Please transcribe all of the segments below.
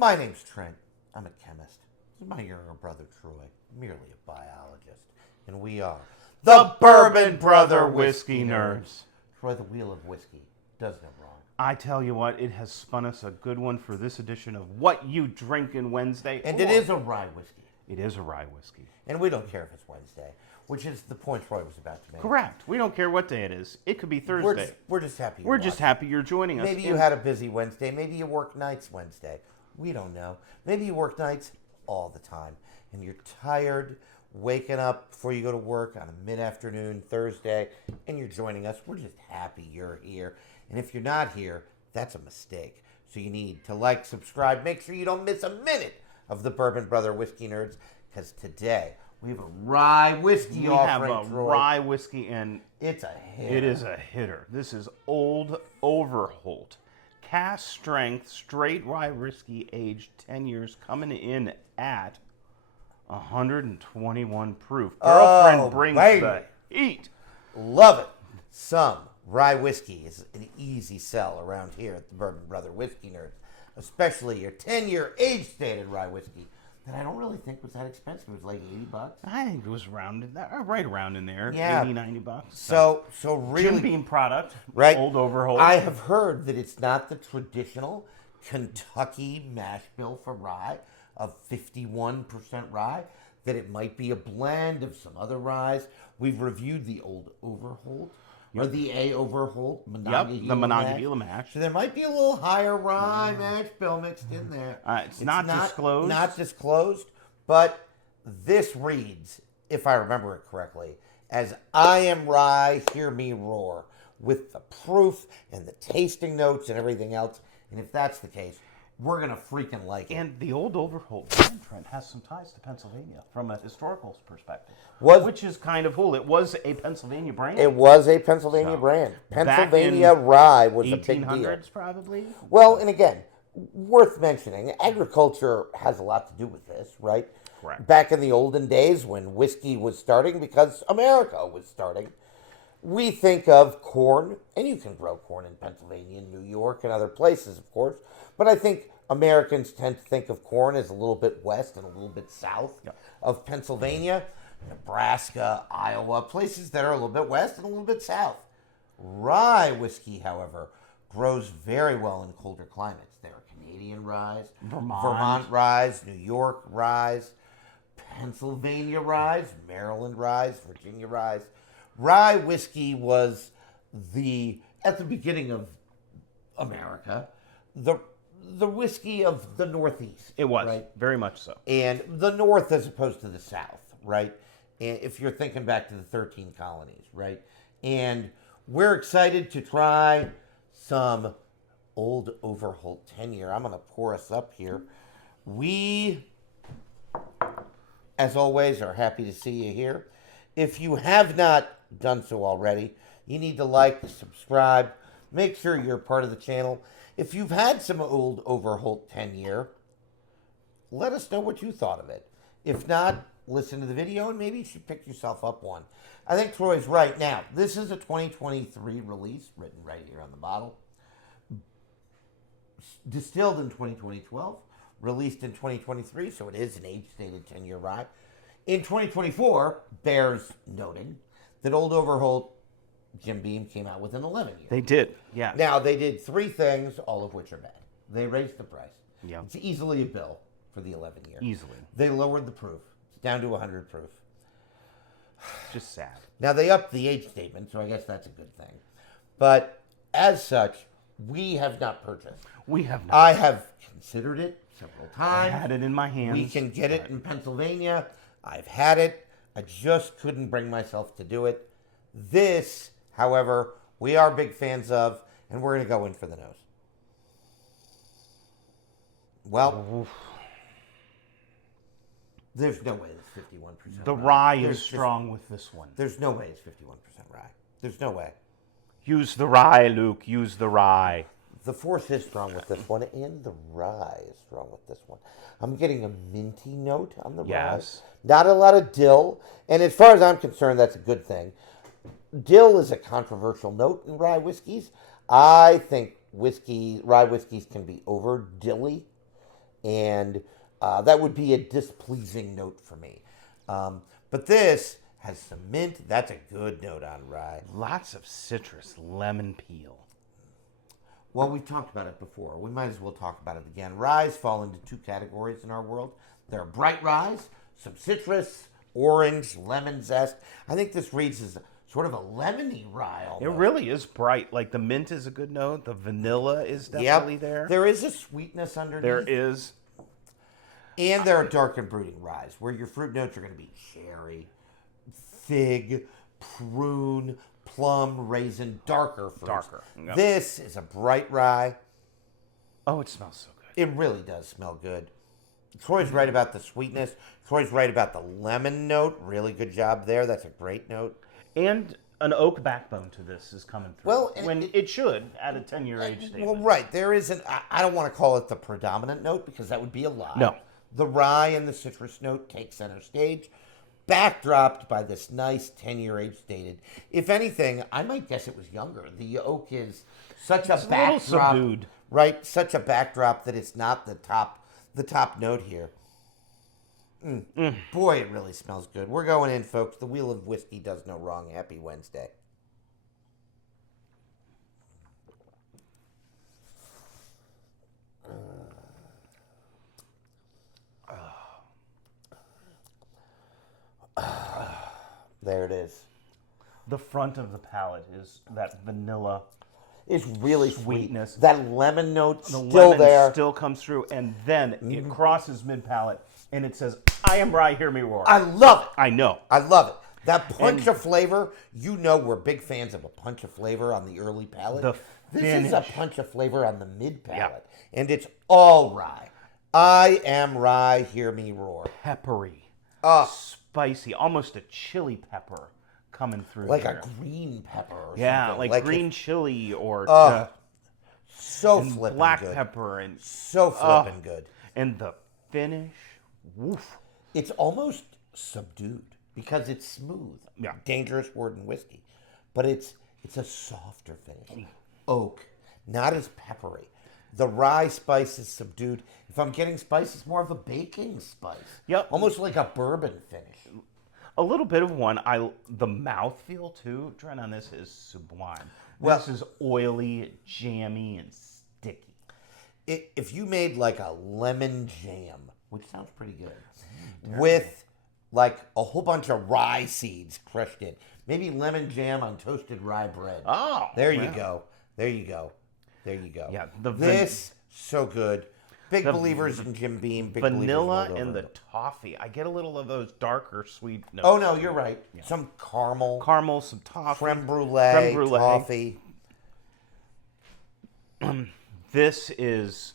My name's Trent. I'm a chemist. This is my younger brother, Troy, merely a biologist. And we are The Bourbon Brother Whiskey Nerds. Troy, the wheel of whiskey does no wrong. I tell you what, it has spun us a good one for this edition of What You Drinkin' Wednesday. And it is a rye whiskey. It is a rye whiskey. And we don't care if it's Wednesday, which is the point Troy was about to make. Correct. We don't care what day it is. It could be Thursday. We're just happy. We're just happy you're joining us. Maybe you had a busy Wednesday. Maybe you work nights Wednesday. We don't know. Maybe you work nights all the time. And you're tired waking up before you go to work on a mid-afternoon Thursday, and you're joining us. We're just happy you're here. And if you're not here, that's a mistake. So you need to like, subscribe, make sure you don't miss a minute of the Bourbon Brother Whiskey Nerds, because today we have a rye whiskey offering. We have a rye whiskey, and it's a hitter. It is a hitter. This is Old Overholt. Cask strength, straight rye whiskey, aged 10 years, coming in at 121 proof. Girlfriend brings the heat. Love it. Some rye whiskey is an easy sell around here at the Bourbon Brother Whiskey Nerds, especially your 10-year age-stated rye whiskey that I don't really think was that expensive. It was like $80. I think it was right around in there, yeah. 80, 90 bucks. So really, Jim Beam product, right? Old Overholt. I have heard that it's not the traditional Kentucky mash bill for rye of 51% rye, that it might be a blend of some other ryes. We've reviewed the Old Overholt, or the A. Overholt Monongahela the Monongahela mash. So there might be a little higher rye mash bill mixed in there. It's not disclosed. Not disclosed, but this reads, if I remember it correctly, as I am rye, hear me roar, with the proof and the tasting notes and everything else. And if that's the case, we're going to freaking like it. And the Old Overholt brand, Trent, has some ties to Pennsylvania from a historical perspective. Which is kind of cool. It was a Pennsylvania brand. It was a Pennsylvania brand. Pennsylvania rye was a big deal. 1800s, probably? Well, and again, worth mentioning, agriculture has a lot to do with this, right? Correct. Back in the olden days when whiskey was starting, because America was starting, we think of corn, and you can grow corn in Pennsylvania and New York and other places, of course, but I think Americans tend to think of corn as a little bit west and a little bit south of Pennsylvania, Nebraska, Iowa, places that are a little bit west and a little bit south. Rye whiskey, however, grows very well in colder climates. There are Canadian ryes, Vermont ryes, New York ryes, Pennsylvania ryes, Maryland ryes, Virginia ryes. Rye whiskey was at the beginning of America, the whiskey of the Northeast. It was, right? Very much so. And the North as opposed to the South, right? And if you're thinking back to the 13 colonies, right? And we're excited to try some Old Overholt 10-year. I'm going to pour us up here. We, as always, are happy to see you here. If you have not done so already, you need to like, subscribe, make sure you're part of the channel. If you've had some Old Overholt 10-year, let us know what you thought of it. If not, listen to the video and maybe you should pick yourself up one. I think Troy's right. Now, this is a 2023 release, written right here on the bottle. Distilled in 2012, released in 2023, so it is an age-stated 10-year rye. In 2024, bears noting that Old Overholt Jim Beam came out with an 11-year. They did, yeah. Now, they did three things, all of which are bad. They raised the price. Yeah. It's easily a bill for the 11-year. Easily. They lowered the proof. It's down to 100 proof. Just sad. Now, they upped the age statement, so I guess that's a good thing. But as such, we have not purchased. We have not. I have considered it several times. I had it in my hands. We can get it in Pennsylvania. I've had it. I just couldn't bring myself to do it. This, however, we are big fans of, and we're going to go in for the nose. Well, oof. There's no way it's 51%. The rye is strong with this one. There's no way it's 51% rye. There's no way. Use the rye, Luke. Use the rye. The force is strong with this one, and the rye is strong with this one. I'm getting a minty note on the rye. Not a lot of dill, and as far as I'm concerned, that's a good thing. Dill is a controversial note in rye whiskeys. I think rye whiskeys can be over dilly, and that would be a displeasing note for me. But this has some mint. That's a good note on rye. Lots of citrus, lemon peel. Well, we've talked about it before. We might as well talk about it again. Ryes fall into two categories in our world. There are bright ryes, some citrus, orange, lemon zest. I think this reads as sort of a lemony rye almost. It really is bright. Like the mint is a good note. The vanilla is definitely there. There is a sweetness underneath. There is. And there are dark and brooding ryes where your fruit notes are going to be cherry, fig, prune, plum, raisin, darker fruits. Darker. Yep. This is a bright rye. Oh, it smells so good. It really does smell good. Troy's right about the sweetness. Troy's right about the lemon note. Really good job there. That's a great note. And an oak backbone to this is coming through. Well, when it should at a 10-year age statement. Well, right. There isn't, I don't want to call it the predominant note because that would be a lie. No. The rye and the citrus note take center stage, backdropped by this nice 10-year age dated. If anything, I might guess it was younger. The oak is such a backdrop. A little subdued. Right, such a backdrop that it's not the top note here. Boy, it really smells good. We're going in, folks. The Wheel of Whiskey does no wrong. Happy Wednesday. There it is. The front of the palate is that vanilla. It's really Sweetness. sweet. That lemon note The still lemon there. still comes through, and then it crosses mid-palate, and it says, I am Rye, hear me roar. I love it. I know. I love it. That punch of flavor, you know we're big fans of a punch of flavor on the early palate. This is a finish. punch of flavor on the mid palate. And it's all rye. I am Rye, hear me roar. Peppery. Oh, Spicy. Almost a chili pepper coming through like there. a green pepper or Yeah, something. like green chili or So and flippin' black good. pepper. And So flippin' good. And the finish, woof. It's almost subdued because it's smooth. Yeah. Dangerous word in whiskey. But it's a softer finish. Oak, not as peppery. The rye spice is subdued. If I'm getting spice, it's more of a baking spice. Yep. Almost like a bourbon finish. A little bit of one. The mouthfeel too, Trent, on this is sublime. Well- This is oily, jammy, and sticky. If you made like a lemon jam, which sounds pretty good, with like a whole bunch of rye seeds crushed in, maybe lemon jam on toasted rye bread. Oh, There you yeah. go. There you go. There you go. Yeah, this so good. Big believers in Jim Beam. Big vanilla believers in and Old the toffee. I get a little of those darker sweet notes. Oh no, you're right. Some caramel, Caramel, some toffee. creme brulee, toffee. This is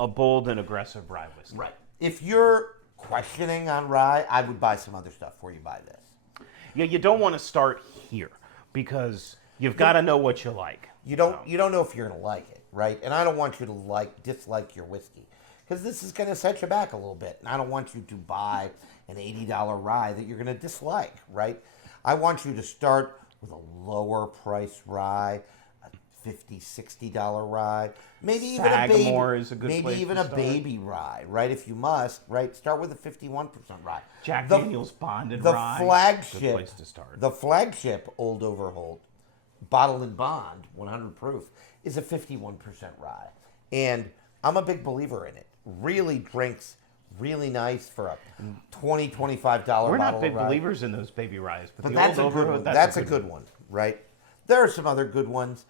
a bold and aggressive rye whiskey. Right. If you're questioning on rye, I would buy some other stuff before you buy this. Yeah, you don't want to start here because you've got to know what you like. You don't know if you're gonna like it, right? And I don't want you to dislike your whiskey because this is gonna set you back a little bit. And I don't want you to buy an $80 rye that you're gonna dislike, right? I want you to start with a lower price rye, a $50, $60 rye, maybe even Sagamore a baby, is a good maybe place even to a start. baby rye, right? If you must, right? Start with a 51% rye. Jack The- Daniel's Bonded the Rye. flagship, Good place to start. The flagship Old Overholt, bottle and bond, 100 proof, is a 51% rye, and I'm a big believer in it. Really drinks really nice for a $20, $25 We're bottle not big of rye. believers in those baby ryes, but the That's a old good Overholt, one. That's a good one, right? There are some other good ones.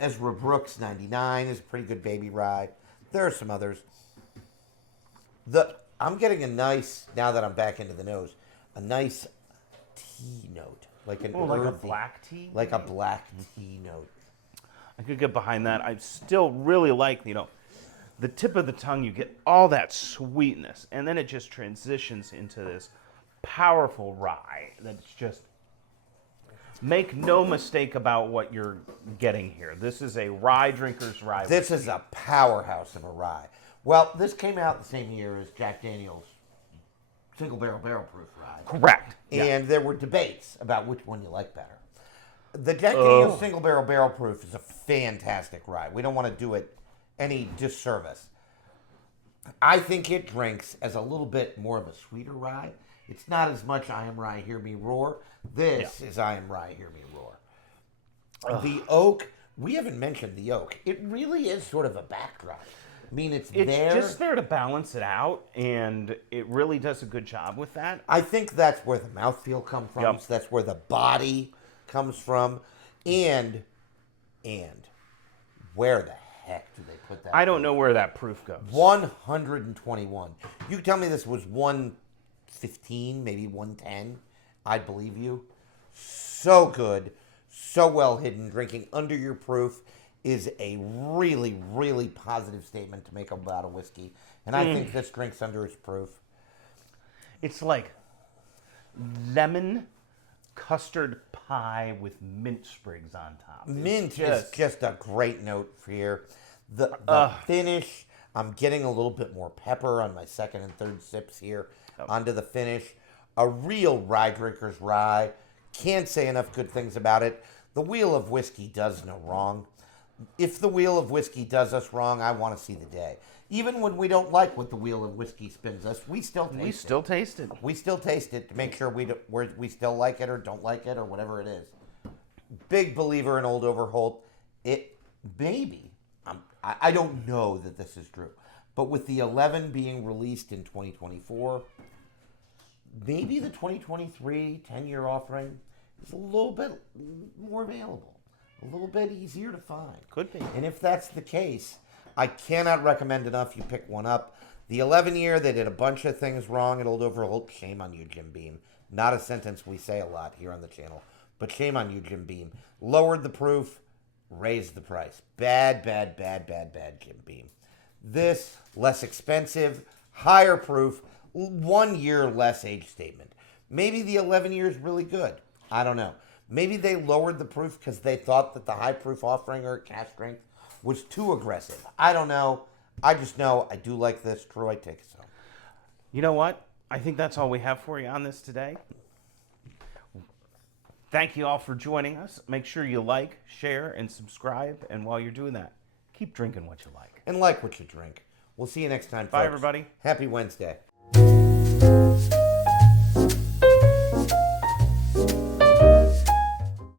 Ezra Brooks 99 is a pretty good baby rye. There are some others. I'm getting a nice, now that I'm back into the nose, a nice tea note, like an like a earthy- black tea? like a black tea note. I could get behind that. I still really like, the tip of the tongue, you get all that sweetness, and then it just transitions into this powerful rye that's just, make no mistake about what you're getting here. This is a Rye Drinkers rye. This is a powerhouse of a rye. Well, this came out the same year as Jack Daniel's single barrel proof rye. Correct. Yeah. And there were debates about which one you like better. The Jack Daniel's single barrel proof is a fantastic rye. We don't want to do it any disservice. I think it drinks as a little bit more of a sweeter rye. It's not as much I Am Rye, Hear Me Roar. This is I Am Rye, Hear Me Roar. The oak, we haven't mentioned the oak. It really is sort of a backdrop. I mean, it's there. just there to balance it out, and it really does a good job with that. I think that's where the mouthfeel comes from. Yep. So that's where the body comes from. And where the heck do they put that? I don't know where that proof goes. 121. You tell me this was 115, maybe 110. I'd believe you. So good. So well hidden. Drinking under your proof is a really, really positive statement to make about a whiskey. And I think this drinks under its proof. It's like lemon custard pie with mint sprigs on top. Mint is just a great note for here. The finish, I'm getting a little bit more pepper on my second and third sips here onto the finish. A real Rye Drinkers rye. Can't say enough good things about it. The wheel of whiskey does no wrong. If the wheel of whiskey does us wrong, I want to see the day. Even when we don't like what the wheel of whiskey spins us, we still taste it. We still taste it. We still taste it to make sure we still like it or don't like it or whatever it is. Big believer in Old Overholt. It maybe, I don't know that this is true, but with the 11 being released in 2024, maybe the 2023 10-year offering is a little bit more available, a little bit easier to find. Could be. And if that's the case, I cannot recommend enough you pick one up. The 11-year, they did a bunch of things wrong at Old Overholt. Shame on you, Jim Beam. Not a sentence we say a lot here on the channel, but shame on you, Jim Beam. Lowered the proof, raised the price. Bad, bad, bad, bad, bad, Jim Beam. This, less expensive, higher proof, 1 year less age statement. Maybe the 11 year is really good. I don't know. Maybe they lowered the proof because they thought that the high proof offering or cask strength was too aggressive. I don't know. I just know I do like this. Troy, take us home. You know what? I think that's all we have for you on this today. Thank you all for joining us. Make sure you like, share, and subscribe. And while you're doing that, keep drinking what you like. And like what you drink. We'll see you next time, folks. Bye, everybody. Happy Wednesday.